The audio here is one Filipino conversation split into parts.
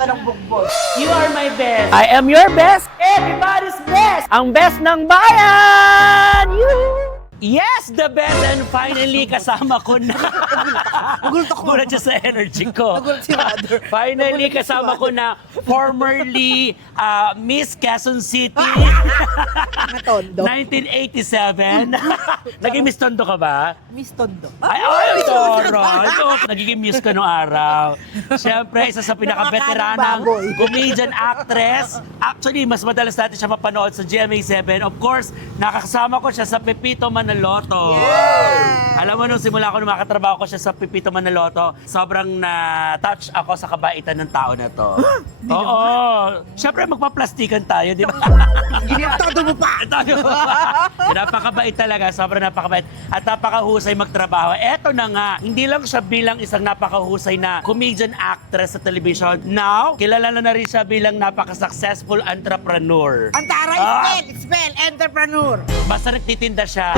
sikreto ng bugbog. You are my best. I am your best. Everybody's best. Ang best ng bayan. You. Yes, the best. And finally, kasama ko na. Nagulat ako. Gulat siya sa energy ko. Nagulat si Mother. Finally, Nagulat si kasama ko na formerly Miss Quezon City. Tondo. 1987. Naging Miss Tondo ka ba? Miss Tondo. Ay, Toro. Nagiging muse ka nung araw. Siyempre, isa sa pinaka-veteranang Baboy. comedian actress. Actually, mas madalas natin siya mapanood sa GMA7. Of course, nakakasama ko siya sa Pepito Manaloto. Yes! Alam mo, nung simula ko nung makatrabaho ko siya sa Pepito Manaloto, sobrang na-touch ako sa kabaitan ng tao na to. Oo. Siyempre, magpaplastikan tayo, di ba? Todo mo pa! Napakabait talaga, sobrang napakabait. At napakahusay magtrabaho. Eto na nga, hindi lang siya bilang isang napakahusay na comedian actress sa television. Now, kilala na rin siya bilang napaka-successful entrepreneur. Antara, spell, entrepreneur. Basta nagtitinda siya.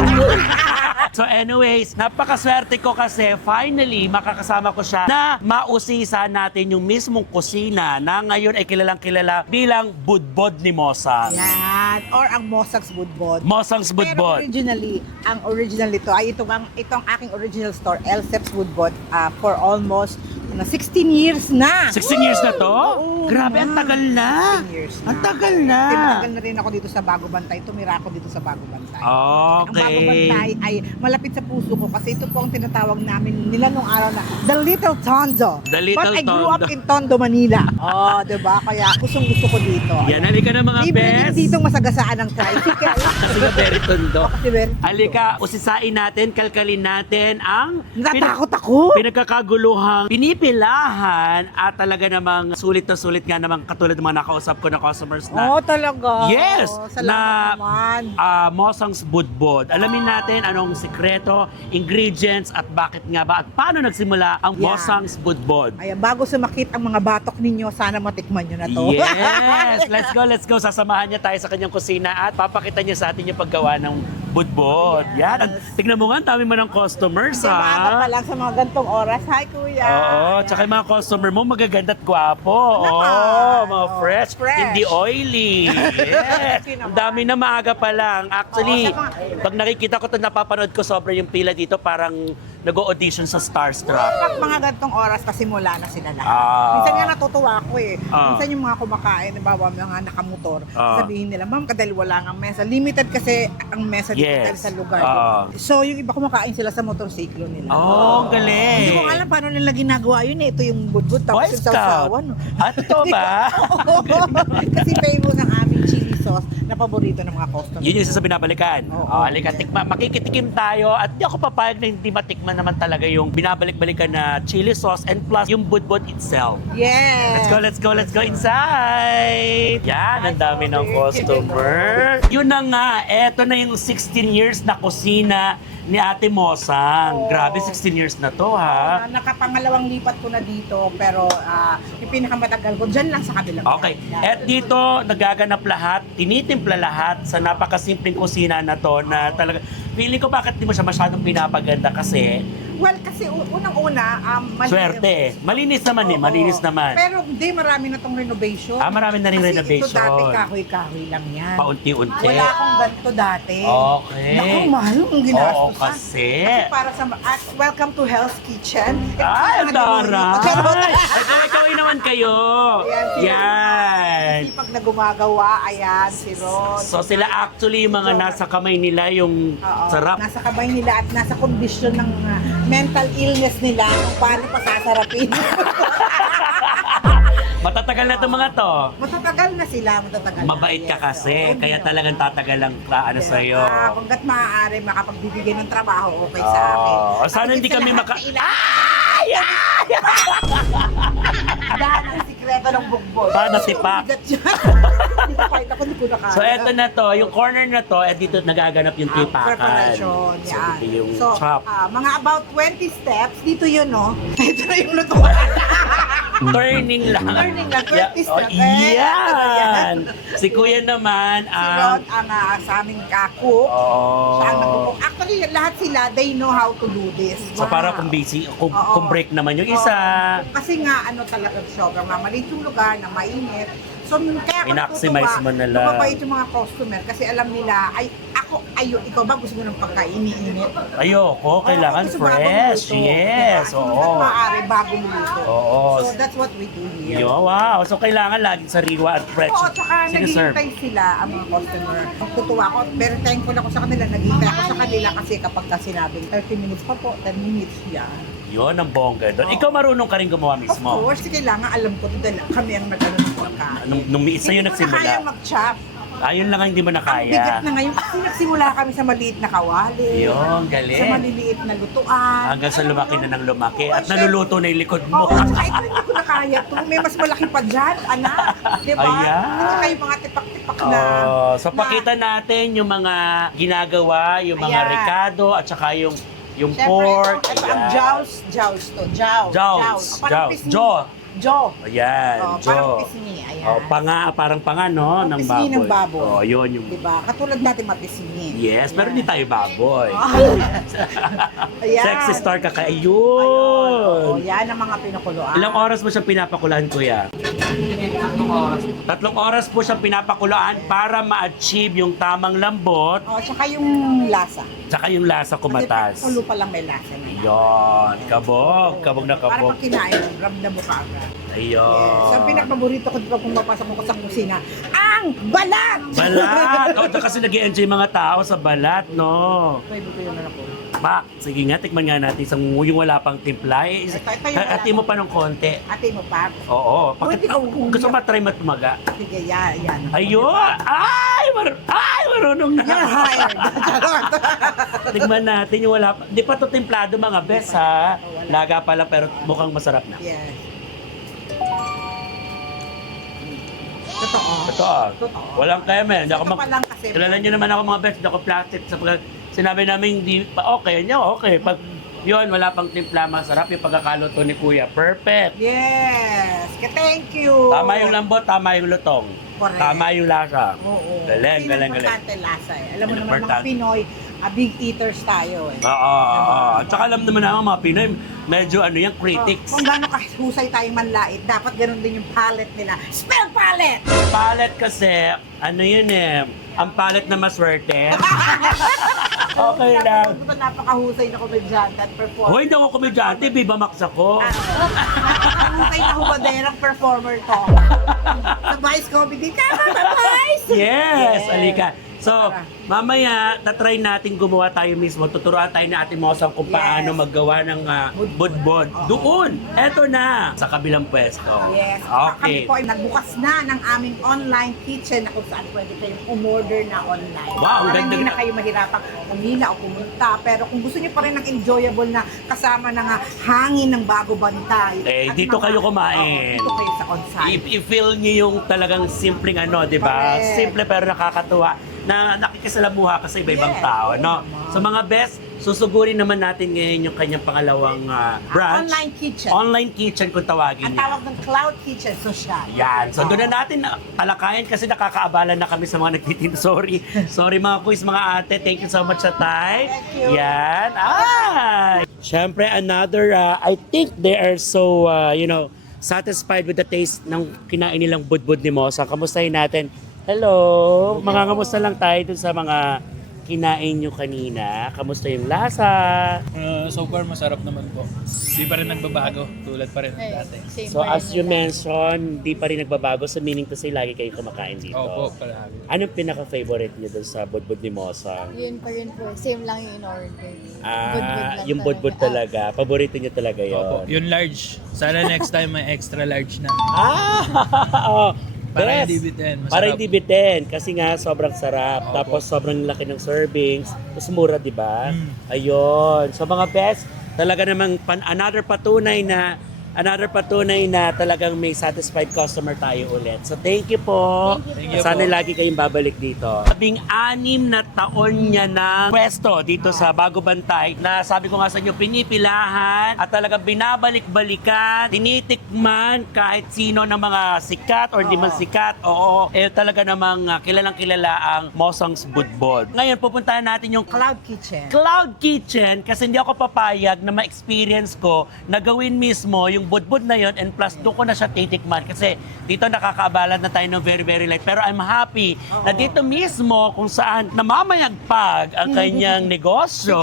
So anyways, napakaswerte ko kasi finally makakasama ko siya na mausisa natin yung mismong kusina na ngayon ay kilalang kilala bilang Budbod ni Mosang. Yan. Or ang Mosang's Budbod. Mosang's Pero Budbod. originally, ang original nito ay itong aking original store, Elsep's Woodbod, for almost 16 years na. 16 years na to? Oo, Grabe, ang tagal na. 16 years na. Ang tagal na. Tinagal na rin ako dito sa Bago Bantay. Tumira ako dito sa Bago Bantay. Ang Bago Bantay Okay. ay malapit sa puso ko kasi ito po ang tinatawag namin nila nung araw na The Little Tondo. The Little But I grew up Tondo. in Tondo, Manila. Oh, diba? Kaya gusto ko dito. Yan, halika na mga Libre din best. dito masagasaan ng tricycle. Kasi na very tondo. Kasi very tondo. Halika, usisain natin, kalkalin natin ang Natakot ako. pinagkakaguluhang pinipilahan at talaga namang sulit na sulit nga namang katulad ng mga nakausap ko na customers na Oh, talaga. Yes! Oh, salamat naman. Mosang's Budbod. Alamin natin anong sikreto, ingredients at bakit nga ba at paano nagsimula ang Yan. Mosang's Budbod. Ayan, bago sumakit ang mga batok ninyo, sana matikman nyo na to. Yes! Let's go. Sasamahan niya tayo sa kanyang kusina at papakita niya sa atin yung paggawa ng budbod. Yes. Yan. Tignan mo nga, ang dami mo ng customers, Diba, pa ha? lang sa mga gantong oras. Hi, kuya. Oo, Ayan. tsaka yung mga customer mo magaganda at gwapo. Naman. Oo, mga Oo, fresh, fresh. hindi oily. Yes. Sino Ang ba? dami na maaga pa lang. Actually, Oo, sa mga- pag nakikita ko ito, napapanood ko sobra yung pila dito, parang nag-audition sa Starstruck. Pag mga gantong oras, pasimula na sila lahat. Ah. Minsan nga natutuwa ako eh. Ah. Minsan yung mga kumakain, nabawa mga nakamotor, Ah. sabihin nila, ma'am, kadali wala nga mesa. Limited kasi ang mesa dito Yes. dahil sa lugar. Ah. So, yung iba kumakain sila sa motorsiklo nila. Oh, galing. Hindi ko alam paano nila ginagawa yun eh. Ito yung budbud, tapos Boy yung Scout. sausawan. At ito ba? Kasi famous ang aming chili sauce na paborito ng mga customers. Yun yung isa sa binabalikan. Oo. Halika, makikitikim tayo at di ako papayag na hindi matikman naman talaga yung binabalik-balikan na chili sauce and plus yung budbod itself. Yes! Let's go inside! Yan, ang dami ng customer. Yun na nga, eto na yung 16 years na kusina ni Ate Mosang. Grabe, 16 years na to, ha? Nakapangalawang lipat ko na dito, pero yung pinakamatagal ko, dyan lang sa kabilang. Okay, at dito nagaganap lahat, tinitimpla lahat sa napakasimpleng kusina na to na talaga, feeling ko bakit di mo siya masyadong pinapaganda kasi Well, kasi unang-una, swerte. Malinis naman eh, Oo. malinis naman. Pero hindi, marami na tong renovation. Marami na ring Kasi renovation. ito dati kahoy-kahoy lang yan. Paunti-unti. Wala akong ganito dati. Okay. Naku, mahal ang ginastos. Oo, kasi. Para sa, at welcome to Hell's Kitchen. Ay, ang Charot. daray! Ikaw naman kayo. Ayan, sila. Yan. Kasi pag nagumagawa, ayan, si Rod. So sila actually yung mga nasa kamay nila yung Oo. sarap. Nasa kamay nila at nasa kondisyon ng mental illness nila kung paano pa sasarapin. Matatagal na itong mga to. Matatagal na sila, matatagal na. Mabait ka Yes, kasi, oo. kaya talagang tatagal ang ano sa'yo. Hanggat maaari, makapagbibigay ng trabaho, okay sa akin. Oh, sana At hindi sa kami lahat, Ay! Dahil ang sikreto ng bugbog. Paano sipak? Bigat yan. Hindi ko kahit ako, hindi ko na kaya. So eto na to, yung corner na to, dito nagaganap yung tipakan. Preparation, So yan. dito yung So, chop. mga about 20 steps, dito yun, no? Ito na yung lutuan. Turning lang. Turning lang, Yeah. practice Oh, lang. yan. Si Kuya naman, Si Ron ang sa aming cook. Siya ang nag-cook. Actually, lahat sila, they know how to do this. So para kung busy, kung Oo. break naman yung isa. Kasi nga, talaga sobrang mamalit yung lugar na mainit. So, kaya ako I-maximize mo na lang. Mababait yung mga customer kasi alam nila, ikaw ba gusto mo ng pagkain init? Ayoko, kailangan Gusto fresh. bagong luto, Yes, diba? oo. Hanggat maaari, bagong luto. Oo. So, that's what we do here. Yo, wow. So kailangan laging sariwa at fresh. Oo, tsaka Siniserve. naghihintay sila ang mga customer. Tutuwa ako, pero thankful ako sa kanila. Naghihintay ako sa kanila kasi kapag sinabing 30 minutes pa po, 10 minutes yan. Yun ang bongga doon. Oo. Ikaw marunong ka rin gumawa Of mismo. course, kailangan alam ko dahil kami ang nag-ano ng pagkain. Nung isa yun Hindi ko na kaya nagsimula. mag-chop. Ayun lang ang hindi mo na Ang bigat kaya. na ngayon kasi nagsimula kami sa maliit na kawali. Yun, Sa galing. maliliit na lutuan. Hanggang sa lumaki na ng lumaki Oo, at naluluto na yung likod mo. Oo, tsaka ito hindi ko na kaya to. May mas malaki pa dyan, anak. Di ba? Ayan. At saka yung mga tipak-tipak na. Oh, so pakita natin yung mga ginagawa, yung mga Ayan. ricado at saka yung Siyempre, pork. ito ang Ayan. jaws to. Jaws. Parang Jaws. pisngi. Jaw. Jaw. Ayan, Parang jaw. pisngi. Ayan. Oh, parang panga, no? Ng Pisngi ng baboy. baboy. Oh, yun yung... Diba? Katulad natin mapisngi. Yes, pero hindi tayo baboy. Ayan. Sexy star ka ka. Ayun. Oh, Ayun. yan ang mga pinakuluan. Ilang oras mo siya pinapakuluan, kuya? 3 oras po siya pinapakuluan para ma-achieve yung tamang lambot Oh, tsaka yung lasa. tsaka yung lasa kumatas. Kasi pag pa lang may lasa na yan. Yun, kabog. Kabog na Para kabog. pag kinain, ramdam mo ka agad. Ayun. Yes. Ang pinakapaborito ko diba kung mapasok ko sa kusina, ang balat! Balat! O, kasi nag-i-enjoy mga tao sa balat, no? Pwede ko yun na ako. Ma, sige nga, tikman nga natin yung wala pang timpla. Ito yung wala Hati mo pa ng konti. Ate mo pa. Oo. Pwede ka Kung gusto mo try matumaga. Sige, yan. Ayun! Ay, marunong na. You're hired. Tignan natin yung wala pa. Di pa to templado mga bes ha. Wala. Laga pa lang pero mukhang masarap na. Yes. Totoo. Totoo. Walang kaya men. Hindi ako Ito pa lang kasi. Kilala nyo naman ako mga bes. Hindi ako plastic. Sinabi namin hindi pa okay niya. Okay. Pag yun, wala pang timpla, masarap yung pagkakaluto ni Kuya. Perfect. Yes. Thank you. Tama yung lambot, tama yung lutong. Correct. Tama yung lasa. Oo. Galing, Kasi galing, galing. importante lasa eh. Alam mo naman Importante. mga Pinoy, big eaters tayo eh. Oo. At saka alam naman naman mga Pinoy, medyo yan, critics. Kung gaano kahusay tayong manlait, dapat ganun din yung palette nila. Spell palette! Palette kasi, yun ang palette na maswerte. Okay lang. Napakahusay na komedyante at performer. Hoy, hindi ako komedyante, Viva Max ako. Napakahusay na humaderang performer to. Sa Vice Comedy. Tama ba, Vice? Yes, Yes. alika. So, mamaya, tatry natin gumawa tayo mismo. Tuturuan tayo ni Ate Mosang kung Yes. paano maggawa ng budbod. Oo. Doon! Eto na! Sa kabilang pwesto. Yes. Okay. Kami po ay nagbukas na ng aming online kitchen na kung saan pwede kayong umorder na online. Wow, Para ganda hindi na. na kayo mahirapang umila o pumunta. Pero kung gusto niyo pa rin ng enjoyable na kasama ng hangin ng bago bantay. Eh, at dito mga- kayo kumain. Oo, dito kayo sa on-site. I-feel niyo yung talagang simpleng di ba? Correct. Simple pero nakakatuwa na nakikisalamuha ka sa iba-ibang Yes, tao, oo no? naman. So mga best, susugurin naman natin ngayon yung kanyang pangalawang branch. Online kitchen. Online kitchen kung tawagin Ang niya. tawag ng Cloud Kitchen Social. Yan. So Oo. doon na natin palakayan kasi nakakaabala na kami sa mga nagtitinda. Sorry. Sorry mga quiz, mga ate. Thank you so much sa time. Thank you. Yan. Ay! Siyempre, another, I think they are so, satisfied with the taste ng kinain nilang budbud ni Mosa. Kamustahin natin. Hello! Mga kamusta lang tayo dun sa mga kinain nyo kanina. Kamusta yung lasa? So far, masarap naman po. Di pa rin nagbabago. Tulad pa rin ng dati. So as you mentioned, di pa rin nagbabago. So meaning to say, lagi kayo kumakain dito. Opo, palagi. Anong pinaka-favorite niyo dun sa budbud ni Mosa? Yun pa rin po. Same lang yung in-order. Yung budbud talaga. Paborito niyo talaga Opo, yun. yung large. Sana next time may extra large na. Oh, Para best. hindi bitin. Masarap. Para hindi bitin. Kasi nga, sobrang sarap. Opo. Tapos, sobrang laki ng servings. Tapos, mura, di ba? Mm. Ayun. So, mga best, talaga namang another patunay na another patunay na talagang may satisfied customer tayo ulit. So thank you po. Thank you Sana po. lagi kayong babalik dito. 16 na taon niya ng pwesto dito sa Bago Bantay na sabi ko nga sa inyo, pinipilahan at talagang binabalik-balikan, tinitikman kahit sino ng mga sikat or di man sikat. Oo, talaga namang kilalang-kilala ang Mosong's Budbod. Ngayon, pupuntahan natin yung Cloud Kitchen. Cloud Kitchen kasi hindi ako papayag na ma-experience ko na gawin mismo yung budbud na yon and plus doon ko na siya titikman kasi dito nakakaabalan na tayo ng very very light pero I'm happy na dito mismo kung saan namamayagpag ang kanyang negosyo.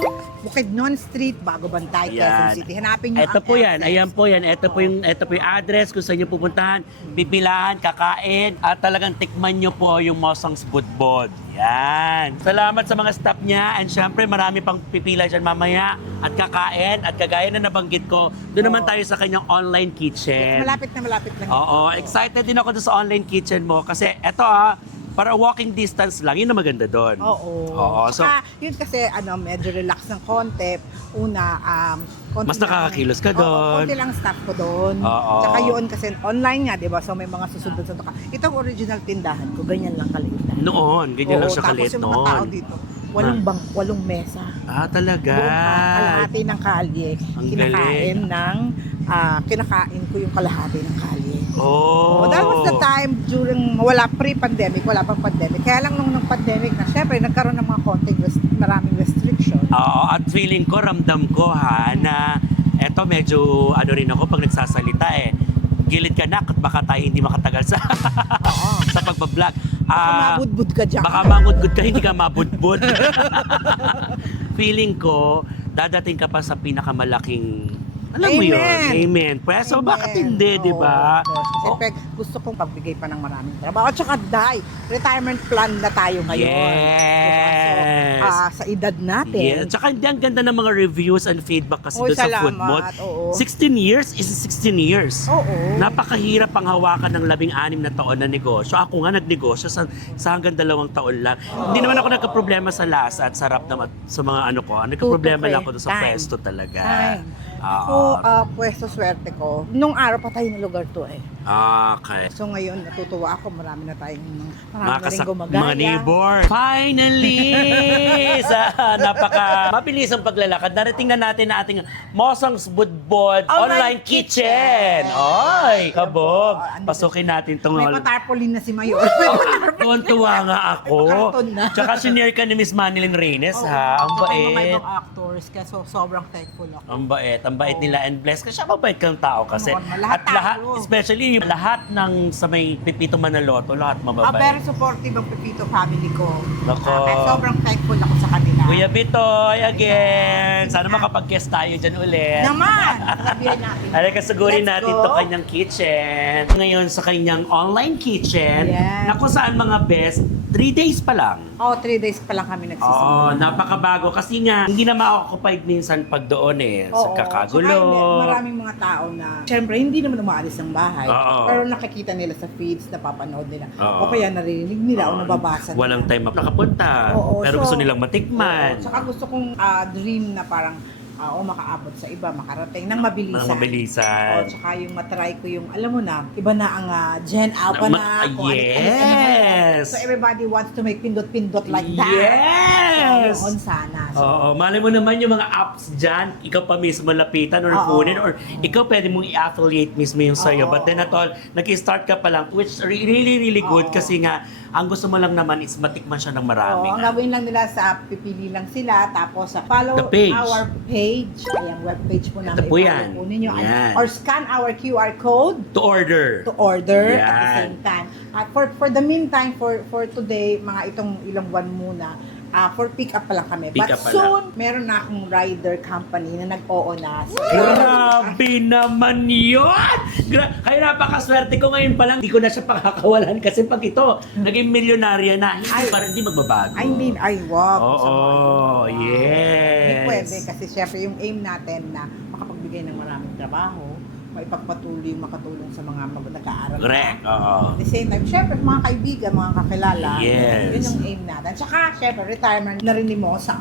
16 Bukidnon Street, Bago Bantay, Quezon Yan. City. Hanapin niyo Ito ang po yan, Essence. ayan po yan. Ito po yung address kung saan nyo pupuntahan, pipilahan, kakain, at talagang tikman nyo po yung Mosong's Budbod. Yan. Salamat sa mga staff niya and syempre marami pang pipila dyan mamaya at kakain at kagaya na nabanggit ko, doon naman tayo sa kanyang online kitchen. Malapit lang. Oo, excited din ako doon sa online kitchen mo kasi eto para walking distance lang, yun ang maganda doon. Oo, so Saka, yun kasi medyo relax ng konti. Una, konti Mas lang- nakakakilos ka Oo, doon. konti lang staff ko doon. Oo. Tsaka yun kasi online nga, di ba? So may mga susunod sa ka. Itong original tindahan ko, ganyan lang kaliit. noon, ganyan lang Oo, siya kalit tapos yung mga tao noon. dito, walong mesa. Talaga. Buong kalahati ng kalye. Ang Kinakain ko yung kalahati ng kalye. Oh. That was the time during wala pre-pandemic, wala pang pandemic. Kaya lang nung pandemic na, syempre nagkaroon ng mga maraming restriction. Oo, at feeling ko, ramdam ko na eto medyo rin ako pag nagsasalita gilid ka na at baka tayo hindi makatagal sa sa pagbablog. Baka mabudbud ka dyan. Baka mangudgud ka, hindi ka mabudbud. Feeling ko, dadating ka pa sa pinakamalaking, alam mo yun, amen. Pweso, bakit hindi, di ba? Oo, kasi gusto kong pagbigay pa ng maraming trabaho. At saka, retirement plan na tayo ngayon. Yes. Diba? So, sa edad natin. Yeah. Tsaka hindi ang ganda ng mga reviews and feedback kasi Oy, doon sa salamat. Foodbot. Oo. 16 years is 16 years. Oo. Napakahirap ang hawakan ng 16 na taon na negosyo. Ako nga nagnegosyo sa hanggang 2 taon lang. Hindi naman ako nagka-problema sa lasa at sarap naman sa mga nagka-problema lang ako doon sa Time. pwesto talaga. Time. Oo. Ako, pwesto swerte ko. Nung araw pa tayo ng lugar to Okay. So ngayon, natutuwa ako. Marami na Mga rin gumagaya. mga neighbor. Finally! Sa mabilis ang paglalakad, narating na natin na ating Mosong's Budbod Online Kitchen. Oy, kabog. Pasukin natin itong May patarpaulin na si Mayor. tuwan-tuwa nga ako. Karton na. Tsaka sinare ka ni Miss Manilyn Reynes, ha? Ang Tsaka yung mga bait. ibang actors. Kaya sobrang thankful ako. Ang bait nila and blessed kasi siya mabait kang tao kasi. Oo, lahat At lahat, tayo. especially yung lahat ng sa may Pipito Manaloto, lahat mababait. Very supportive ang Pepito family ko. Nako. Kaya sobrang thankful ako sa kanila. Kuya Bitoy, again. Sana makapag-guest tayo dyan ulit. Naman! Sabihin natin. Halika, sugurin Let's natin go. to kanyang kitchen. Ngayon sa kanyang online kitchen, Yes. na kung saan mga best, 3 days pa lang. 3 days pa lang kami Oo, nagsisimula. napakabago. Kasi nga, hindi na ma-occupied minsan pag doon sa kakagulo. Tsaka hindi, maraming mga tao na, syempre, hindi naman umaalis ng bahay. Oo. Pero nakikita nila sa feeds, napapanood nila. Oo. O kaya narinig nila o nababasa nila. Walang time nakapunta. Oo, pero so, gusto nilang matikman. Oo, tsaka gusto kong dream na parang makaabot sa iba, makarating ng mabilisan. Ng mabilisan. Tsaka yung matry ko yung, alam mo na, iba na ang Gen Alpha na. kung Yes! So everybody wants to make pindot-pindot like that. Yes! So, yun sana. So, Oo, malay mo naman yung mga apps dyan, ikaw pa mismo lapitan or Oo. kunin or ikaw pwede mong i-affiliate mismo yung sa'yo. Oo. But then at all, nag-start ka pa lang, which really good Oo. kasi nga, ang gusto mo lang naman is matikman siya ng marami. ang gagawin lang nila pipili lang sila, tapos follow The page. our page. Ayan, webpage po namin. Ito po yan. I-follow po ninyo. Yan. Or scan our QR code To order. to order at the Yan. same time. For the meantime, for today, mga itong ilang buwan muna, for pick up pa lang kami. Pick But up pa soon, meron na akong rider company na nag-oo na. So, Grabe naman yun! Kaya napakaswerte ko ngayon pa lang, hindi ko na siya pakakawalan kasi pag ito, naging milyonarya na, hindi magbabago. wag. Oo, yes. Hindi pwede kasi syempre yung aim natin na makapagbigay ng maraming trabaho maipagpatuloy yung makatulong sa mga nag-aaral. Correct. Oo. At the same time, syempre, mga kaibigan, mga kakilala, Yes. yun yung aim natin. Tsaka, syempre, retirement na rin ni Mosang.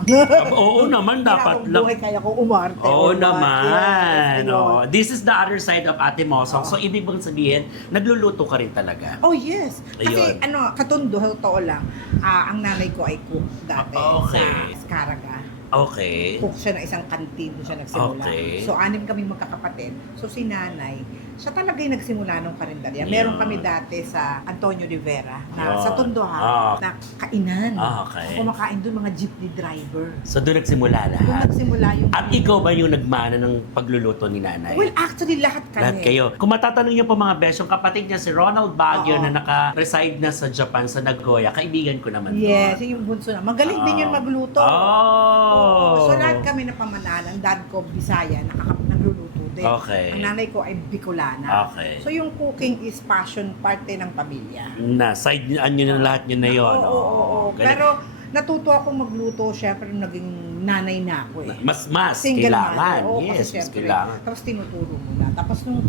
Oo naman, dapat lang. Buhay kaya ko umarte. Oo or what. naman. Yes, ayun. Oo. This is the other side of Ate Mosong. So, ibig bang sabihin, nagluluto ka rin talaga? Oh, yes. Kasi, Ayun. katundo, totoo lang, ang nanay ko ay cook dati Okay. sa Escaraga. Okay. Cook siya ng isang kantin doon siya nagsimula. Okay. So, 6 kami magkakapatid. So, si nanay, siya talaga yung nagsimula ng karinderya. Yun. Meron kami dati sa Antonio Rivera, na Yun. sa Tondo Ah. na kainan. Okay. Kumakain doon mga jeepney driver. So, doon nagsimula Doon lahat. nagsimula yung... At ikaw ba yung nagmana ng pagluluto ni nanay? Well, actually, lahat kami. Lahat kayo. Kung matatanong niyo po mga besh, yung kapatid niya si Ronald Baguio Oo. na naka-reside na sa Japan, sa Nagoya, kaibigan ko naman Yes, doon. yun yung bunso na. Magaling din yun magluto. Oh! So, lahat kami na pamanahan. Ang dad ko, Bisaya, nagluluto din. Okay. Ang nanay ko ay Bicolana. Okay. So, yung cooking is passion, parte ng pamilya. Na, side nyo na lahat yun na yun. Oo. Galing. Pero, natuto ako magluto, syempre, nung naging nanay na ako eh. mas Single kailangan. mother. Oo, Yes, kasi mas syempre, kailangan. Tapos tinuturo mo na. Tapos nung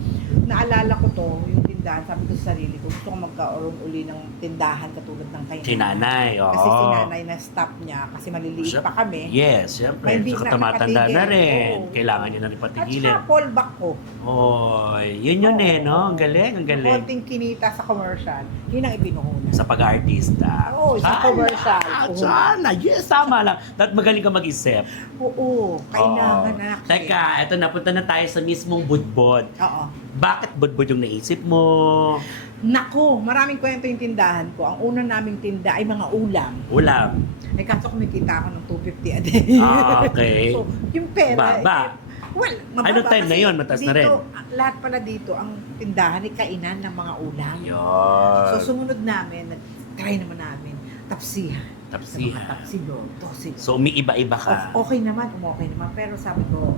naalala ko to, yung tindahan, sabi ko sa sarili ko, gusto ko magkaroon uli ng tindahan katulad ng kay Si nanay, oo. Kasi si nanay na stop niya, kasi maliliit pa kami. Yes, syempre. May hindi Saka na tumatanda nakatigil. na rin. Oo. Kailangan niya na rin At patigilin. saka fallback ko. Oy, yun eh, no? Ang galing, ang galing. Konting kinita sa commercial, yun ang ibinuhunan. Sa pag-artista. Oo, sa commercial. Oo. Sana, yes, tama lang. Dapat magaling ka mag-isip. Oo, kailangan Oo. na. Teka, eto na, punta na tayo sa mismong budbod. Oo. Bakit budbod yung naisip mo? Naku, maraming kwento yung tindahan ko. Ang una naming tinda ay mga ulam. Ulam. Eh, kaso kumikita ako ng 250 a day. Okay. So, yung pera, Baba. well, mababa. Anong time na kasi yun? Mataas na rin. dito, lahat pala dito, ang tindahan ay kainan ng mga ulam. Yun. So, sumunod namin, try naman namin, tapsihan. Tapsihan. Sa mga tapsido, tosig. So, umiiba-iba ka. Okay naman, okay naman. Pero sabi ko,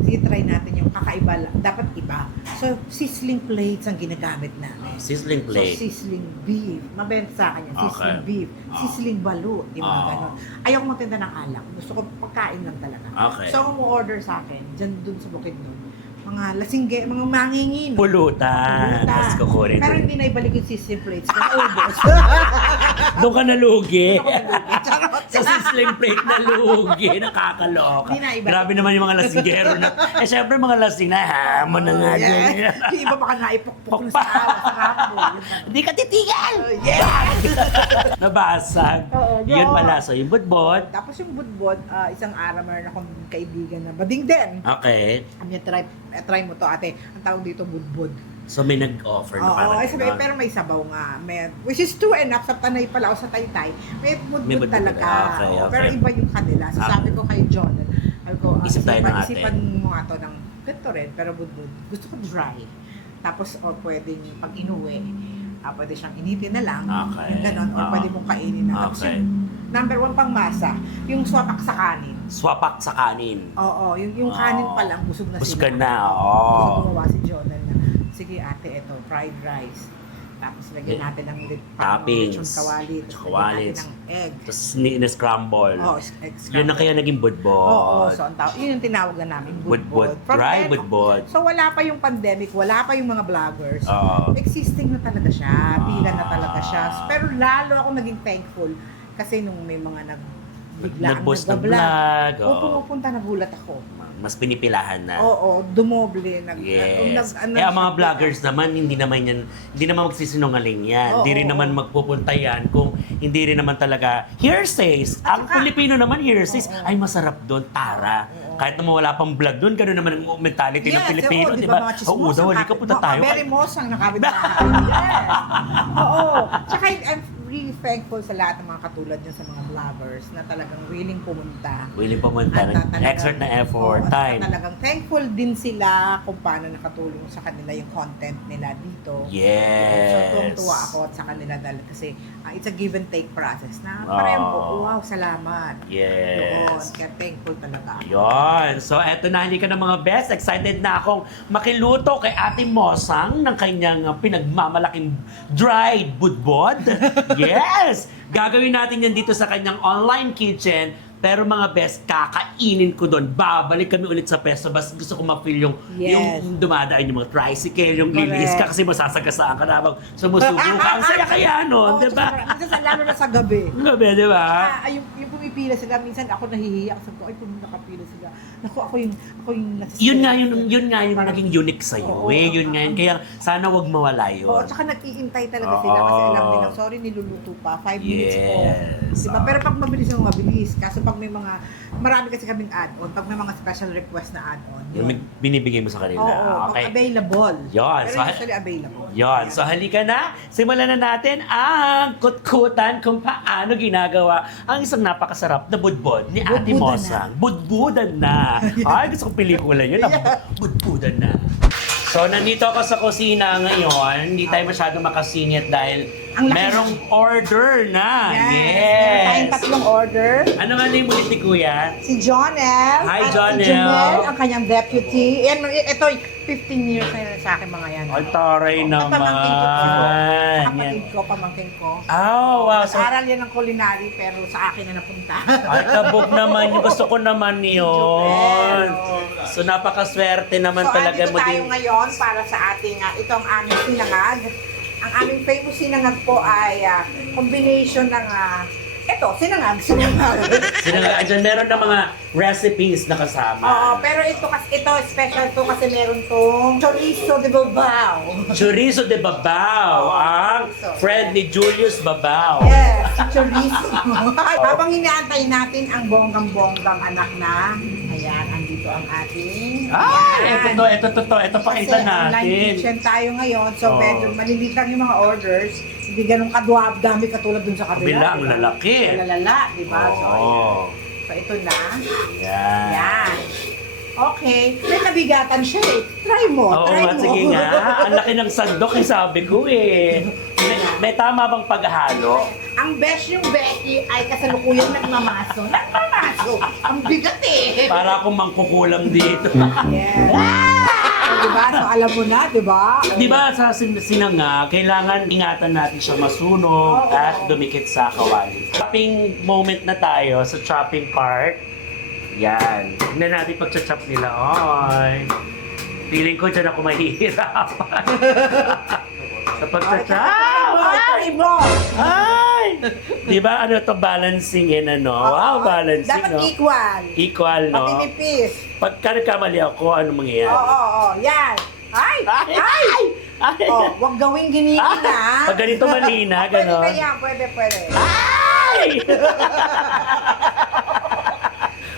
sige, try natin yung kakaiba. Dapat iba. So, sizzling plates ang ginagamit namin. Sizzling plate. So, sizzling beef. Mabenta sa akin yan. Sizzling Okay. beef. Oh. Sizzling balut. Di ba? Oh. Ganon. Ayaw ko magtinda ng alak. Gusto ko pagkain lang talaga. Okay. So, kung order sa akin, dyan dun sa bukid nun, mga lasingge, mga mangingin. Pulutan. Tapos kukunin. Pero hindi na ibalik yung sizzling plates. Kaya ubos. Doon ka nalugi. Charot. Sa sizzling plate na lugi. Nakakaloka. Hindi na iba. Grabe naman yung mga lasinggero na. Eh, syempre mga lasing na, hamon na nga dyan. Yes. Yung iba baka naipukpok na Pukpa. sa hapon. Hindi ka titigal! Yes! Nabasag. Oo, Yun yun. pala. So, yung budbod. Tapos yung budbod, isang araw meron akong kaibigan na bading din. Okay. Sabi niya, try mo to ate. Ang tawag dito, budbod. So, may nag-offer na Oo, parang ay sabi, ganon. pero may sabaw nga. Which is true enough, sa Tanay pala o sa Taytay, may budbud May budbud talaga. talaga. Okay, Oo, okay. Pero iba yung kanila. So Ah. sabi ko kay John, sabi ko, Isip tayo ng ate. isipan mo nga to ng ganito rin, pero budbud. Gusto ko dry. Tapos, pwedeng pag inuwi, pwede siyang initin na lang. Okay. Yung ganon, or Oo. pwede mong kainin na. Tapos Okay. yung number 1 pang masa, yung swapak sa kanin. Swapak sa kanin. Oo, yung kanin pa lang, busog na Busog sila. ka na, oo. So, gumawa si Jonah na, sige ate, ito, fried rice. Tapos lagyan natin ng Toppings. lechon kawali. Tapos lagyan Kawali. natin ng egg. Tapos na-scramble. Oo, egg Yun na kaya naging budbod. Oo, so ang tawag, yun yung tinawag na namin, Budbod. From Dry then, budbod. So wala pa yung pandemic, wala pa yung mga vloggers. Oo. Existing na talaga siya, pila na talaga siya. Pero lalo ako naging thankful kasi nung may mga biglaan Nag-boost ng nagbablog. vlog. Oo. Pumupunta, nagulat ako. Mas pinipilahan na. Oo, dumoble. Yes. Eh, ang mga vloggers naman, hindi naman magsisinungaling yan. Oo, Hindi rin oo. naman magpupunta yan kung hindi rin naman talaga hearsays. At Ang saka- Pilipino naman hearsays, Oo. ay masarap doon, tara. Oo. Kahit naman wala pang vlog doon, gano'n naman ang mentality ng Pilipino, oo, di ba? Mga Oo, daw, halika punta tayo. Very mosang nakabitahan. Yes. Oo. Tsaka I'm really thankful sa lahat ng mga katulad nyo sa mga vloggers na talagang willing pumunta. Willing pumunta, At talagang- exert na effort, oo, at time. talagang thankful din sila kung paano nakatulong sa kanila yung content nila dito. Yes. So, tuwa ako at sa kanila dahil kasi it's a give and take process na Oh. parang, wow, salamat. Yun, Yes. kaya thankful talaga ako. Yon. So, eto na, hindi ka ng mga best. Excited na akong makiluto kay Ate Mosang ng kanyang pinagmamalaking dried budbod. Yes! Gagawin natin yan dito sa kanyang online kitchen Pero mga best, kakainin ko doon. Babalik kami ulit sa pesto. Basta gusto ko ma-feel Yes. yung dumadaan yung mga tricycle, yung Correct. lilis ka kasi masasagasaan ka na habang sumusubo ka. Ang saya kaya nun, Oo, di ba? minsan lalo na sa gabi. Gabi, di ba? Yung pumipila sila, minsan ako nahihiya. Sabi ko, ay, kung nakapila sila. Naku, ako yung nasistress. Yun nga yung naging unique sa'yo. Oo. Yun nga yun. Kaya sana wag mawala yun. Oo, tsaka nag-iintay talaga sila kasi alam nila, sorry, niluluto pa. 5 minutes po. Yes. Diba? Pero pag mabilis ang mabilis. Kaso pag may mga, marami kasi kaming add-on. Pag may mga special request na add-on. Yung binibigay mo sa kanila. Oo, Okay. available. Yun. Pero So, usually available. Yon. So halika na, simulan na natin ang kutkutan kung paano ginagawa ang isang napakasarap na budbod ni Ate Budbudan Mosang. Budbudan na. Ay, gusto kong pelikula yun. Budbudan na. So, nandito ako sa kusina ngayon. Hindi tayo masyado makasingit dahil Ang laki merong order na. Meron tayong tatlong order. Ano nga na yung ulit ni Kuya? Si Jonel. Hi, at Jonel. Si Jumel, ang kanyang deputy. Yan, ito, 15 years na yun sa akin mga yan. Ay, taray naman. Pamangkin ko to. Yan. Kapatid ko, pamangkin ko. Oh, wow. So, Nag-aral yan ng culinary pero sa akin na napunta. ay, kabog naman. Yung gusto ko naman yun. So, napakaswerte naman So, talaga andito mo tayo din. ngayon para sa ating, ito ang aming sinangag. Ang aming famous sinangag po ay combination ng, sinangag. Andyan, meron na mga recipes na kasama. Oo, pero ito special to kasi meron tong chorizo de Bilbao. Chorizo de Babao, ang friend ni Julius Babao. Yes, chorizo. Habang inaantay natin ang bonggang-bonggang anak na, ayan, andito ang ating... Ay, ito pakita Kasi online natin. kitchen tayo ngayon, so Oo. medyo maliliit lang yung mga orders. Hindi ganun dami katulad dun sa kabila. Kabila, ang diba? lalaki. Lalala, di ba? So, ayan. Oo. So, ito na. Yan. Yan. Okay. May nabigatan siya eh. Try mo. Oo try nga, mo. sige nga. Ang laki ng sandok, yung sabi ko eh. May tama bang paghalo? Ang best yung Becky ay kasalukuyang nagmamaso. Nagmamaso. Ang bigat eh. Para akong mangkukulang dito. Yes. So, diba? So, alam mo na, diba? Di ba sa sinanga, kailangan ingatan natin siya masunog Oo. at dumikit sa kawali. Chopping moment na tayo sa chopping part. Yan. Tignan natin pag-chop nila. Ay. Feeling ko dyan ako mahihirapan. Sa pag-chop. Try mo. Ay! Di ba ano to balancing in ano? Wow, balancing, Dapat no? equal. Equal, no? Pati nipis. Pagka nagkamali ako, ano mangyayari? Oo. Yan. Ay! Ay! Ay! Oh, wag gawing ginikin na. Pag ganito malina, Pwede gano'n. na yan. Pwede. Ay!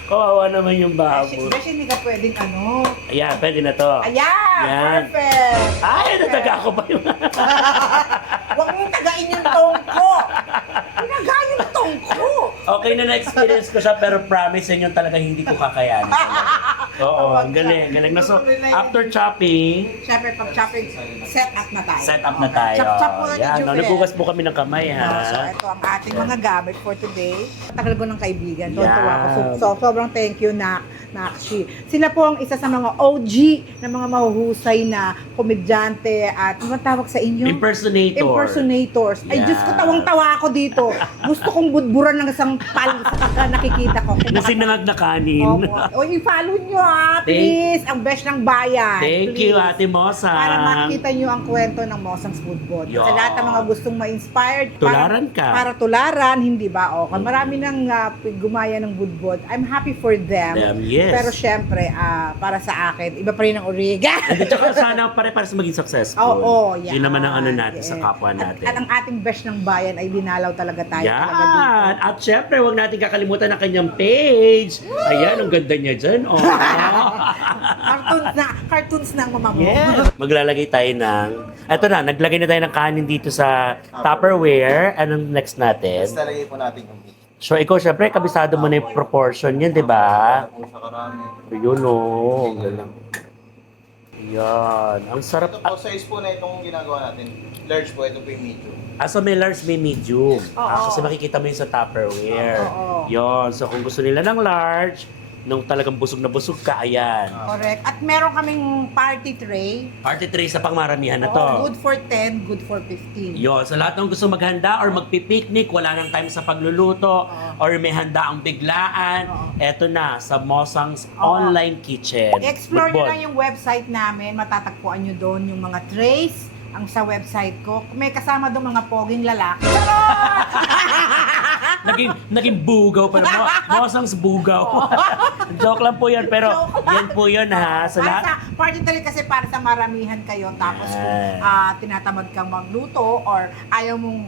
Kawawa naman yung Beshi, babo. hindi ka pwedeng ano. Ayan, pwede na to. Ayan! Yan. Perfect! Ay, nataga ko pa yung... Huwag mong tagain yung tongko! Tinaga yung tongko! Okay na na-experience ko siya, pero promise sa inyo talaga hindi ko kakayanin. Oo, ang galing. Galing na. So, after chopping, Siyempre, pag chopping, set up na tayo. set up na tayo. Chop-chop muna ni Yan, no, Jubel. nagbukas po kami ng kamay, So, ha? ito ang ating mga gamit for today. Tagal ko ng kaibigan. Tuwa Yeah. ko. So, sobrang thank you, Nakshi. Sila po ang isa sa mga OG na mga mahuhusay na komedyante at ano tawag sa inyo? Impersonator. Impersonators. Ay, Yeah. Diyos ko, tawang-tawa ako dito. Gusto kong budburan ng isang pal sa pagka nakikita ko. Na sinangag na kanin. O, i-follow nyo ha, please. Ang best ng bayan. Thank please. you, Ate Mosa. Para makita nyo ang kwento ng Mosang's Foodbod. Sa Yan. lahat ng mga gustong ma-inspired. Tularan ka. Para tularan, hindi ba? Okay. Marami nang gumaya ng budbod. I'm happy for them. Yes. Pero syempre, para sa akin, iba pa rin ang origa. At saka sana pare-pares maging successful. Oo, yan. Yun naman ang ano natin sa kapwa natin. At ang ating best ng bayan ay dinalaw talaga tayo. Talaga dito. Yan! At syempre, huwag natin kakalimutan ang kanyang page. Ayan, ang ganda niya dyan. Oh. Cartoons na ang mama mo. Yes. Maglalagay tayo ng... Eto na, naglagay na tayo ng kanin dito sa Tupperware. Anong next natin? Tapos talagay po natin yung meat. So, ikaw, syempre, kabisado mo na yung proportion yan, di ba? Kung sa karami. Yun, oh. Ang galing. Yan. Ang sarap. Ito po, size po na itong ginagawa natin. Large po, ito po yung medium. So may large, may medium. Oo. Kasi makikita mo yun sa Tupperware. Oo. Yun. So kung gusto nila ng large, nung talagang busog na busog ka, ayan. Correct. At meron kaming party tray. Party tray sa pangmaramihan na to. Oo, good for 10, good for 15. Yun, sa lahat ng gusto maghanda or magpipiknik, wala nang time sa pagluluto, or may handa ang biglaan, eto na, sa Mosang's Online Kitchen. I-explore nyo Budbod. lang yung website namin. Matatagpuan nyo doon yung mga trays ang sa website ko. May kasama doon mga poging lalaki. naging bugaw pa naman. Mosang's bugaw. Joke lang po yan, pero yan po yun ha. Sa Para lahat. sa party tray kasi para sa maramihan kayo. Tapos kung tinatamad kang magluto or ayaw mo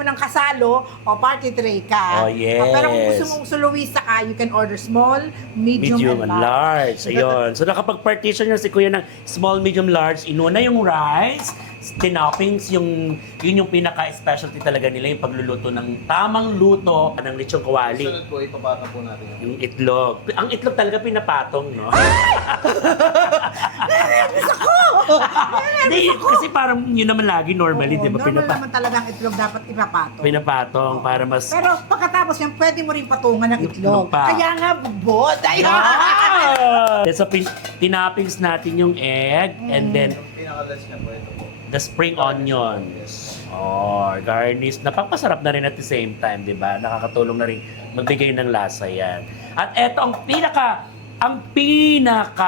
ng kasalo, o party tray ka. Oh, yes. Pero kung gusto mong suluwisa ka, you can order small, medium, Medium and large. Ayun. So nakapag-partition nyo si Kuya ng small, medium, large. Inuna yung rice, tinoppings, yun yung pinaka-specialty talaga nila, yung pagluluto ng tamang luto ng lechong kawali. Sunod po, ipapatong po natin yun. Yung itlog. Ang itlog talaga pinapatong, no? Hindi, kasi parang yun naman lagi normally, di ba? Normal naman talagang itlog dapat ipapatong. Pinapatong para mas... Pero pagkatapos yan, pwede mo rin patungan ng Itlog itlog. pa. Kaya nga, bubod. Ayun! So, tinappings natin yung egg and then Yung pinaka-last niya po, ito po. the spring onion. Oh, garnish. Napapasarap na rin at the same time, di ba? Nakakatulong na rin magbigay ng lasa yan. At eto ang pinaka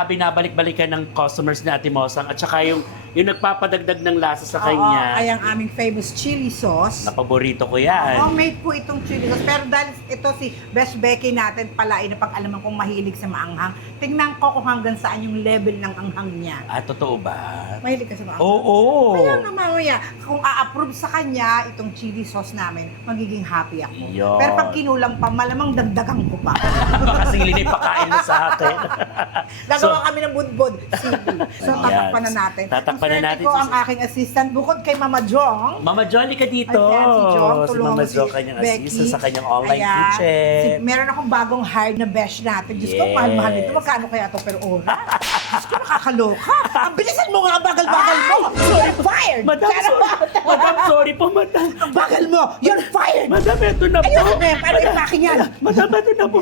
binabalik-balikan ng customers ni Ate Mosang at saka yung nagpapadagdag ng lasa sa Oo, kanya. ay ang aming famous chili sauce. Na paborito ko yan. Homemade po itong chili sauce. Pero dahil ito si Best Becky natin pala ay napag-alaman kong mahilig sa maanghang. Tingnan ko kung hanggang saan yung level ng anghang niya. Ah, totoo ba? Mahilig ka sa maanghang? Oo. Kaya nga mamaya, kung a-approve sa kanya itong chili sauce namin, magiging happy ako. Yun. Pero pag kinulang pa, malamang dagdagan ko pa. Baka sili na ipakain mo sa akin. Nagawa kami ng budbod. Sige. So, Ayan. tatakpan na natin. Tatakpan na Ang swerte natin ko si- ang aking assistant, bukod kay Mama Jong. Mama Jolly ka dito. Ayan, si Jong, Si tulungan Mama mo Jo, kanyang Becky. assistant sa kanyang online Ayan. kitchen. Meron akong bagong hired na besh natin. Diyos ko, Yes. mahal-mahal nito. Magkano kaya ito per ora? Diyos ko, nakakaloka. Ang bilisan mo nga, ang bagal-bagal mo. You're fired. Madam, sorry po, madam. Ang bagal mo. You're fired. Madam, eto na po. Ayun, sabihin, paano ipakin yan? Madam, eto na po.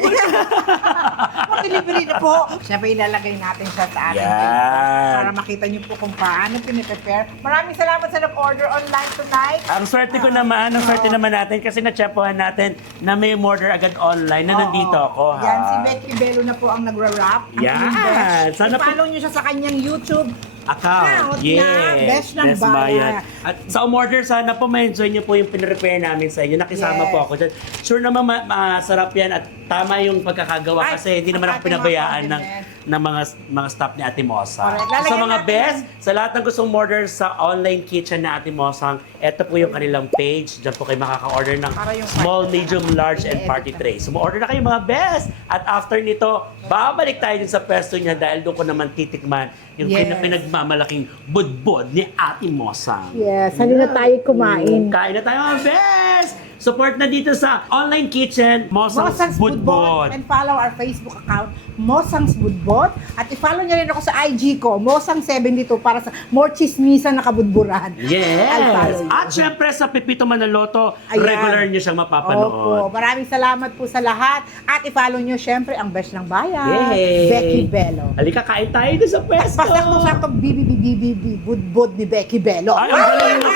Mag-delivery na po. Siyempre, ilalagay natin siya sa ating Yan. table para makita niyo po kung paano piniprepare. Maraming salamat sa nag-order online tonight. Ang swerte ko naman, ang swerte naman natin kasi na-chepohan natin na may order agad online na nandito ako, ha? Yan, si Becky Bello na po ang nagra-wrap. Ang Yan. inyong besh. Sana po- I-follow niyo siya sa kanyang YouTube Account. account na Besh ng Best Bayan. At sa umorder, sana po ma-enjoy niyo po yung pinrepare namin sa inyo. Nakisama Yes. po ako dyan. Sure naman masarap yan at tama yung pagkakagawa Ay, kasi hindi naman ako ang ating mga pinabayaan ng condiments. mga staff ni Ate Mosa. Correct. So, sa Lalagyan mga natin best, sa lahat ng gustong order sa online kitchen na Ate Mosang, eto po yung kanilang page. Diyan po kayo makaka-order ng Para yung small, party- medium, large, and party tray. So, order na kayo mga best. At after nito, babalik tayo din sa pwesto niya dahil doon ko naman titikman yung Yes. pinagmamalaking budbod ni Ate Mosang. Yes, halina tayo kumain. Kain na tayo mga best! Support na dito sa online kitchen, Mosang's Budbod. And follow our Facebook account, Mosang's Budbod. At i-follow niyo rin ako sa IG ko, Mosang72, para sa more chismisan na kabudburan. I'll follow Yes! you. At syempre sa Pipito Manaloto, Ayan. regular niyo siyang mapapanood. Opo, maraming salamat po sa lahat. At i-follow niyo syempre ang Besh ng Bayan, Yay! Becky Bello. Halika, kain tayo doon sa pwesto. Pasakto-sakto, BBBBBB, Budbod ni Becky Bello. Ay, ang galing mo.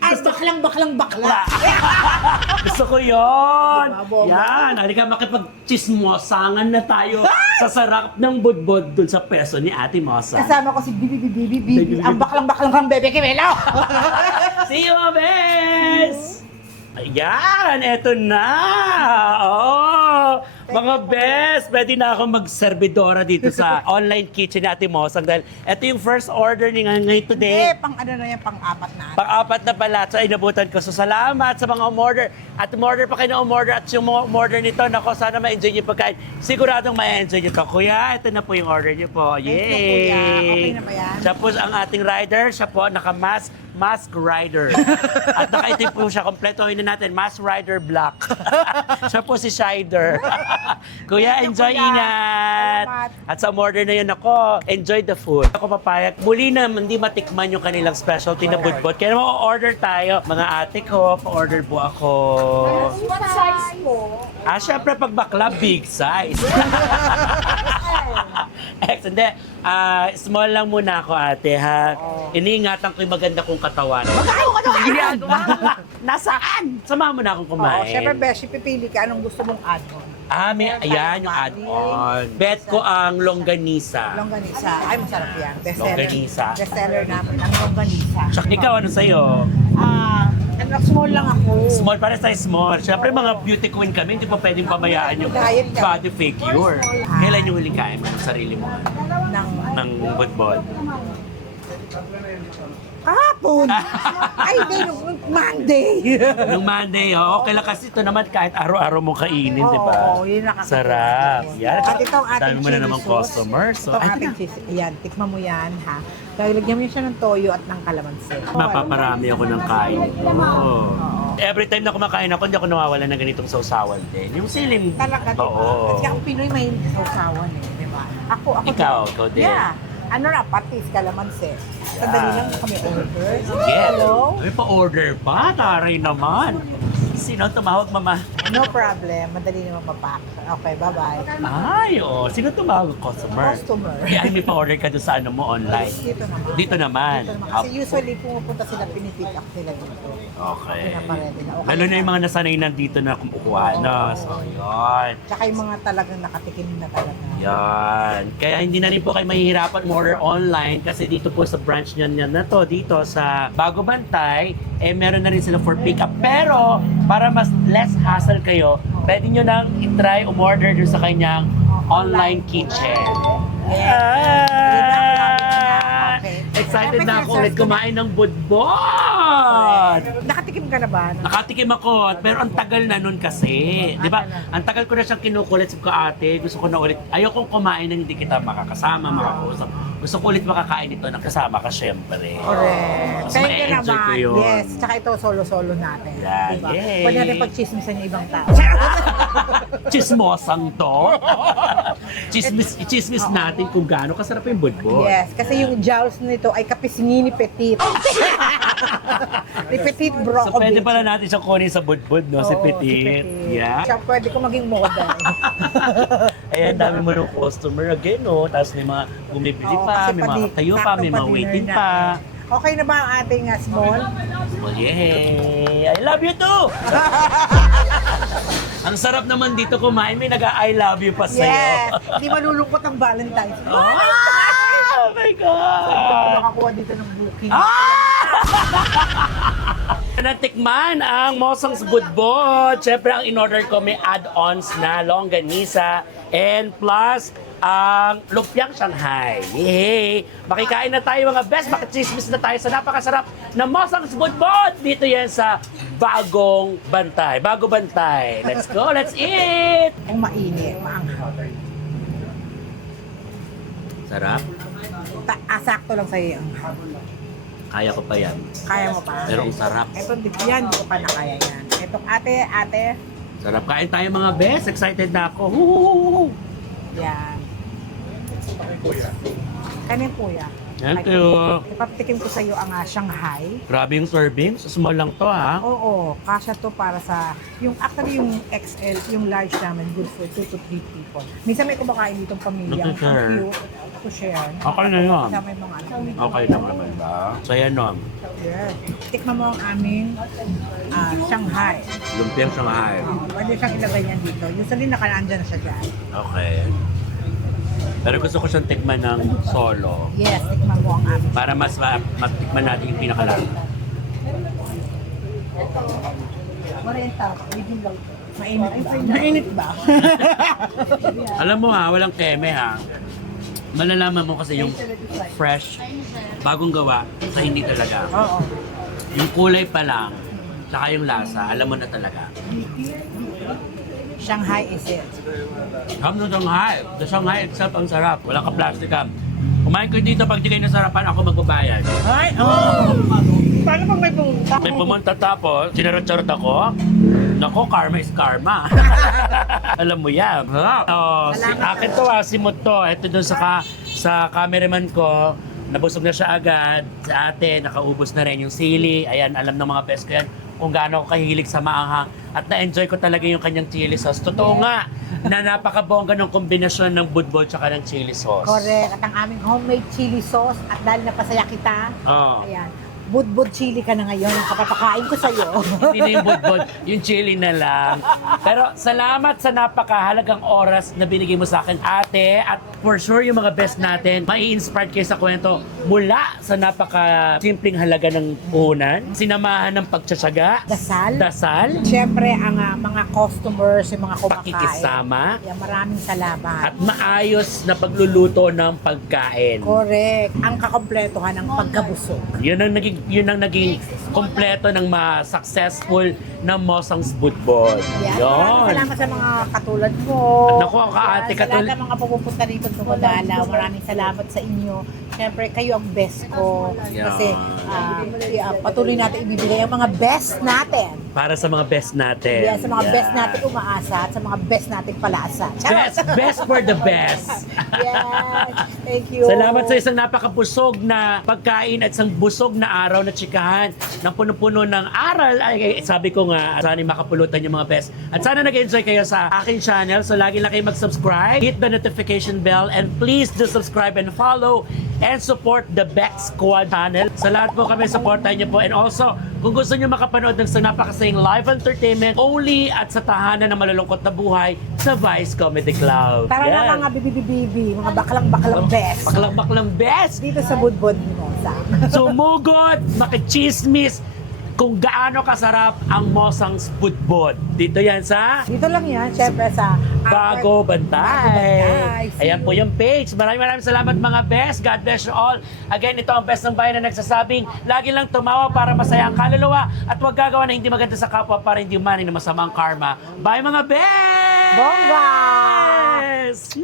Ay, baklang-baklang-bakla. Gusto ko yun. Bomba. Yan, halika makipag-chismosangan na tayo sa sarap ng budbod dun sa peso ni Ate Mosa. Kasama ko si BBBBBB, ang baklang-baklang kang Becky Bello. See you, bes! Ayan, eto na! Oh, mga best, pwede na ako mag-servidora dito sa online kitchen ni Ate Mosang dahil eto yung first order ni ngayon today. Pang-ano na yan, pang-apat na. Pang-apat na pala, so inabutan ko. So salamat sa mga umorder. At umorder pa kayo na umorder at yung mga umorder nito, nako, sana ma-enjoy niyo yung pagkain. Siguradong ma-enjoy niyo to. Kuya, ito na po yung order niyo po. Yay! Thank you, Kuya. Okay na ba yan? Siya po ang ating rider. Siya po, nakamask, Mask Rider. At nakaitim po siya. Kompletohin na natin. Mask Rider Black. Siya po si Shider. Kuya, enjoy, Kuya. ingat. Salamat. At sa order na yun ako, enjoy the food. Ako papayag. Muli na, hindi matikman yung kanilang specialty na budbod. Kaya naman order tayo. Mga ate ko, pa-order po ako. What size po? Syempre pag bakla, big size. Hindi. Small lang muna ako, ate, ha? Iniingatan ko yung maganda kong katawan. Ginagawa mo. Nasaan? Samahan mo na akong Oo, kumain. syempre, Beshi, pipili ka. Anong gusto mong add-on? Ayan yung add-on. Bet ko ang longganisa. Longganisa. Ay, masarap yan. Longganisa. Bestseller namin, ang longganisa. Tsaka ikaw, ano sa'yo? Small lang ako. Small, para sa small. Siyempre, mga beauty queen kami, hindi pa pwedeng pabayaan yung Diet ka. body figure. Kailan yung huling kain mo ng sarili mo? Ng budbod? Kahapon! Ay, hindi, nung Monday. Nung Monday, okay lang kasi ito naman kahit araw-araw mo kainin, di ba? Oo, yun nakakatawa. Sarap. Yan. At ito ang ating Dami mo na chili namang sauce. customers. So, Ito ang ating cheese. Ayan, tikman mo yan, ha? Lagyan mo siya ng toyo at ng kalamansi. mapaparami ako ng kain. Every time na kumakain ako, hindi ako nawawala ng ganitong sausawan din. Yung silim. Talaga, di ba? Oo. Kasi ang Pinoy may sausawan eh, di ba? Ako Ikaw din. Yeah. Ano na, patis, kalamansi. Sandali lang na kami order. Yes. Hello? May pa-order pa. Taray naman. Sino tumawag, mama? No problem. Madali naman mapak. Okay, bye-bye. Ay, sino tumawag? Customer. Customer. Kaya may pa-order ka doon sa ano mo online. Dito naman. Dito naman. Dito naman. Kasi usually pumupunta sila, pinipick up nila dito. Okay. Pinaparedy na. Okay Lalo na yung mga nasanay na dito na kumukuha na. So, yun. Tsaka yung mga talagang nakatikim na talaga. Yan. Kaya hindi na rin po kayo mahihirapan order online kasi dito po sa branch niyan na to, dito sa Bago Bantay, meron na rin sila for pick up. Pero, para mas less hassle kayo, pwede nyo nang i-try umorder dun sa kanyang online kitchen. Ah! Okay. Excited na ako ulit kumain ng budbod! Nakatikim ka na ba? Nakatikim ako, pero ang tagal na nun kasi. Di ba? Ang tagal ko na siyang kinukulit sa ate. Gusto ko na ulit. Ayokong kumain nang hindi kita makakasama, makakausap. Gusto ko ulit makakain ito nang kasama ka, syempre. Correct. Mas Kaya ma-enjoy ko yun. Yes. Tsaka ito, solo-solo natin. Yan, Diba? yay. Pwede natin pag-chismisan yung ibang tao. Chismosang to. Chismis natin kung gaano kasarap yung budbod. Yes, kasi yung jowls nito ay kapisngi ni Petit. Ni Petit So Brocovic. pwede pala natin siyang kunin sa budbud, no? Si Oo, Petit. Yeah. Siya pwede ko maging model. Ayan, dami mo ng customer again, no? Tapos may mga bumibili Oo, pa, kasi may mga tayo pa, may mga waiting pa. Okay na ba ang ating small? Well, yay! I love you too! Ang sarap naman dito kumain, may nag-I love you pa sa'yo. Yes! Hindi malulungkot ang Valentine's. Oh my God! Nakakuha dito ng booking. Natikman ang Mosang's Budbod. Siyempre, ang in-order ko may add-ons na longganisa and plus ang lumpiang Shanghai. Yay! Makikain na tayo mga best. Makichismis na tayo sa napakasarap na Mosang's Budbod. Dito yan sa Bagong Bantay. Bago Bantay. Let's go, let's eat! Kung mainit, maanghang. Sarap. Sakto lang sa'yo ang hang. Kaya ko pa yan. Kaya mo pa? Pero ang sarap. Ito, yan, hindi ko pa na kaya yan. Ito, ate. Sarap. Kain tayo mga best. Excited na ako. Woo! Yan. Kanin kuya. Thank you. Ipapatikim ko sa iyo ang Shanghai. Grabe yung serving. So small lang to, ha? Oo, kasya to para sa, actually yung XL, yung large namin, good for 2 to 3 people. Minsan may kumakain ditong pamilya. Not to share. Ang cute to share. Okay na yun. Kasama yung mga anak. Okay naman ba? So yan, no? Yes. Tikman mo ang aming Shanghai. Lumpiang Shanghai. Pwede siyang ilagay niyan dito. Usually nakalandyan na siya dyan. Okay. Pero gusto ko siyang tikman ng solo. Yes, tikman mo ang aming. Para mas matikman natin yung pinakalarang. Oriental, medium lang. Mainit ba? Alam mo ha, walang keme ha. Malalaman mo kasi yung fresh, bagong gawa, sa hindi talaga. Oo. Yung kulay pa lang, saka yung lasa, alam mo na talaga. Shanghai is it. Come to Shanghai. The Shanghai itself ang sarap. Wala ka plastic ka. Kumain ko dito, pag di kayo nasarapan, ako magbabayad. Ay, paano pag may pumunta? May pumunta tapos, sinarot-charot ako. Nako, karma is karma. Alam mo yan. Akin to simot to. Ito dun sa cameraman ko. Nabusog na siya agad. Sa ate, nakaubos na rin yung sili. Ayan, alam ng mga best ko yan kung gaano ako kahilig sa maanghang. At na-enjoy ko talaga yung kanyang chili sauce. Totoo nga na napakabongga ng kombinasyon ng budbol tsaka ng chili sauce. Correct. At ang aming homemade chili sauce. At dahil napasaya kita, Oh. ayan, budbud chili ka na ngayon. Kapapakain ko sa'yo. Hindi na yung budbol, yung chili na lang. Pero salamat sa napakahalagang oras na binigay mo sa akin, ate. At for sure, yung mga best natin, mai-inspired kayo sa kwento mula sa napaka-simpleng halaga ng puhunan, sinamahan ng pagtsatsaga, Dasal. dasal, Siyempre, ang mga customers, yung mga kumakain. pakikisama, Yan, maraming salamat. at maayos na pagluluto ng pagkain. Correct. Ang kakompletohan ng pagkabusog. Yun ang naging kompleto ng successful na Mosang's Budbol. Yan. Maraming Yun. salamat sa mga katulad mo. Naku, ang kaate, Yan, sa lahat ng mga pupunta rito tumagalaw. Maraming salamat sa inyo. Siyempre, kayo ang best ko. Kasi patuloy natin ibibigay ang mga best natin. Para sa mga best natin. Yan, sa mga Yeah. best natin umaasa at sa mga best natin palaasa. Best for the best. Yes. Thank you. Salamat sa isang napakabusog na pagkain at isang busog na araw na tsikahan ng puno-puno ng aral. Ay, sabi ko nga, sana makapulutan yung mga best. At sana nag-enjoy kayo sa aking channel. So lagi lang kayo mag-subscribe, hit the notification bell, and please do subscribe and follow and support the Bex Squad channel. Sa lahat po kami, supportahan niyo po. And also, kung gusto niyo makapanood ng napakasayang live entertainment only at sa tahanan ng malulungkot na buhay sa Vice Comedy Club. Tara Yan. na mga bibi, mga baklang-baklang best. Baklang-baklang best. Dito sa Budbud mo. Sumugod, makichismis kung gaano kasarap ang Mosang's Budbod. Dito yan sa Dito lang yan, syempre sa Bago Bago Bantay. Bantay. Ayan po yung page. Maraming salamat mga best. God bless you all. Again, ito ang best ng bayan na nagsasabing lagi lang tumawa para masaya ang kaluluwa at huwag gagawa na hindi maganda sa kapwa para hindi umani na masamang karma. Bye mga best! Bongga! Yes!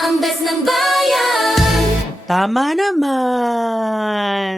Ang best ng bayan. Tama naman!